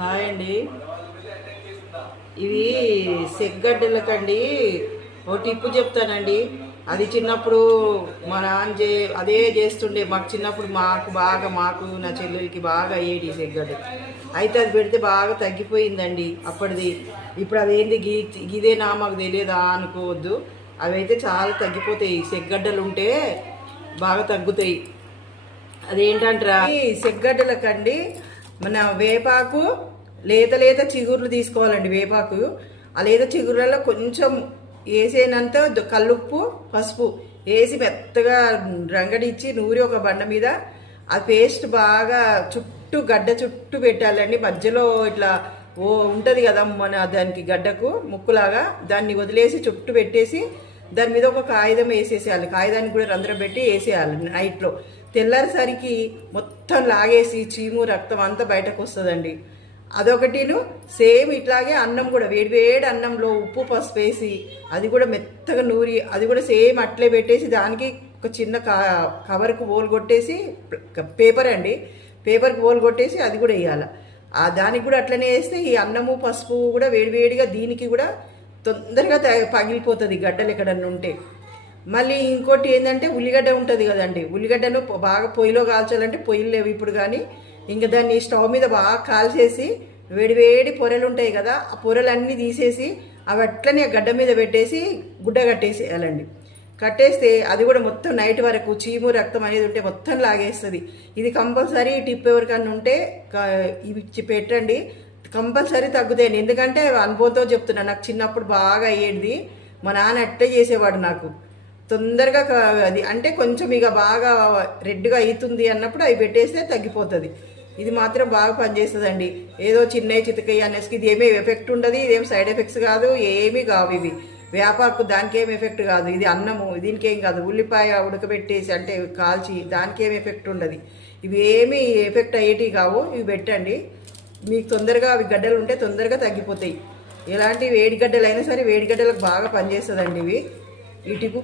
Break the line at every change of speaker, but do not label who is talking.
Hi అండి. ఇవి సెగ్గడ్డలకండి. ఓ టిప్పు చెప్తానండి. అది చిన్నప్పుడు మా నాన్న చే అదే చేస్తుండే. మాకు చిన్నప్పుడు మాకు బాగా మాకు నా చెల్లెలకి బాగా అయ్యేటి సెగ్గడ్డ. అయితే అది పెడితే బాగా తగ్గిపోయిందండి అప్పటిది. ఇప్పుడు అదేంది? గీ ఇదేనా మాకు తెలియదా అనుకోవద్దు. అవి అయితే చాలా తగ్గిపోతాయి. సెగ్గడ్డలు ఉంటే బాగా తగ్గుతాయి. అదేంటంటారా? సెగ్గడ్డలకండి మన వేపాకు లేత లేత చిగుర్లు తీసుకోవాలండి వేపాకు. ఆ లేత చిగుర్లలో కొంచెం వేసేనంత కల్లుప్పు పసుపు వేసి మెత్తగా రంగడిచ్చి నూరి ఒక బండ మీద ఆ పేస్ట్ బాగా చుట్టూ గడ్డ చుట్టూ పెట్టాలండి. మధ్యలో ఇట్లా ఓ ఉంటుంది కదా మన దానికి గడ్డకు ముక్కులాగా దాన్ని వదిలేసి చుట్టూ పెట్టేసి దాని మీద ఒక కాగితం వేసేసేయాలి. కాగితానికి కూడా రంధ్రం పెట్టి వేసేయాలి నైట్లో. తెల్లారిసరికి మొత్తం లాగేసి చీము రక్తం అంతా బయటకు వస్తుందండి అదొకటిను సేమ్ ఇట్లాగే అన్నం కూడా వేడివేడి అన్నంలో ఉప్పు పసుపు వేసి అది కూడా మెత్తగా నూరి అది కూడా సేమ్ అట్లే పెట్టేసి దానికి ఒక చిన్న కా కవర్కు ఓలు కొట్టేసి పేపర్ అండి పేపర్కి ఓలు కొట్టేసి అది కూడా వేయాలి. ఆ దానికి కూడా అట్లనే వేస్తే ఈ అన్నము పసుపు కూడా వేడివేడిగా దీనికి కూడా తొందరగా త- పగిలిపోతుంది గడ్డలు ఎక్కడన్నా ఉంటే. మళ్ళీ ఇంకోటి ఏంటంటే ఉల్లిగడ్డ ఉంటుంది కదండి. ఉల్లిగడ్డను బాగా పొయ్యిలో కాల్చాలంటే పొయ్యిలు లేవు ఇప్పుడు కానీ ఇంకా దాన్ని స్టవ్ మీద బాగా కాల్చేసి వేడివేడి పొరలు ఉంటాయి కదా ఆ పొరలన్నీ తీసేసి అవి అట్లనే గడ్డ మీద పెట్టేసి గుడ్డ కట్టేసేయాలండి. కట్టేస్తే అది కూడా మొత్తం నైట్ వరకు చీము రక్తం అనేది ఉంటే మొత్తం లాగేస్తుంది. ఇది కంపల్సరీ టిప్ ఎవరికన్నా ఉంటే ఇవి ఇచ్చి పెట్టండి. కంపల్సరీ తగ్గుతాయండి. ఎందుకంటే అనుభవంతో చెప్తున్నా నాకు చిన్నప్పుడు బాగా అయ్యేది మా నాన్న అట్టే చేసేవాడు నాకు. తొందరగా అది అంటే కొంచెం ఇక బాగా రెడ్గా అవుతుంది అన్నప్పుడు అవి పెట్టేస్తే తగ్గిపోతుంది. ఇది మాత్రం బాగా పనిచేస్తుందండి. ఏదో చిన్న చితకయ్య అనేసి ఇది ఏమీ ఎఫెక్ట్ ఉండదు ఇదేం సైడ్ ఎఫెక్ట్స్ కాదు ఏమీ కావు ఇవి. వేపాకు దానికి ఏం ఎఫెక్ట్ కాదు. ఇది అన్నము దీనికి ఏం కాదు. ఉల్లిపాయ ఉడకబెట్టేసి అంటే కాల్చి దానికి ఏం ఎఫెక్ట్ ఉండదు. ఇవి ఏమీ ఎఫెక్ట్ అయ్యేటివి కావు ఇవి పెట్టండి. మీకు తొందరగా అవి గడ్డలు ఉంటే తొందరగా తగ్గిపోతాయి. ఎలాంటి వేడిగడ్డలు అయినా సరే వేడిగడ్డలకు బాగా పనిచేస్తుందండి ఇవి. ఈ టిప్పు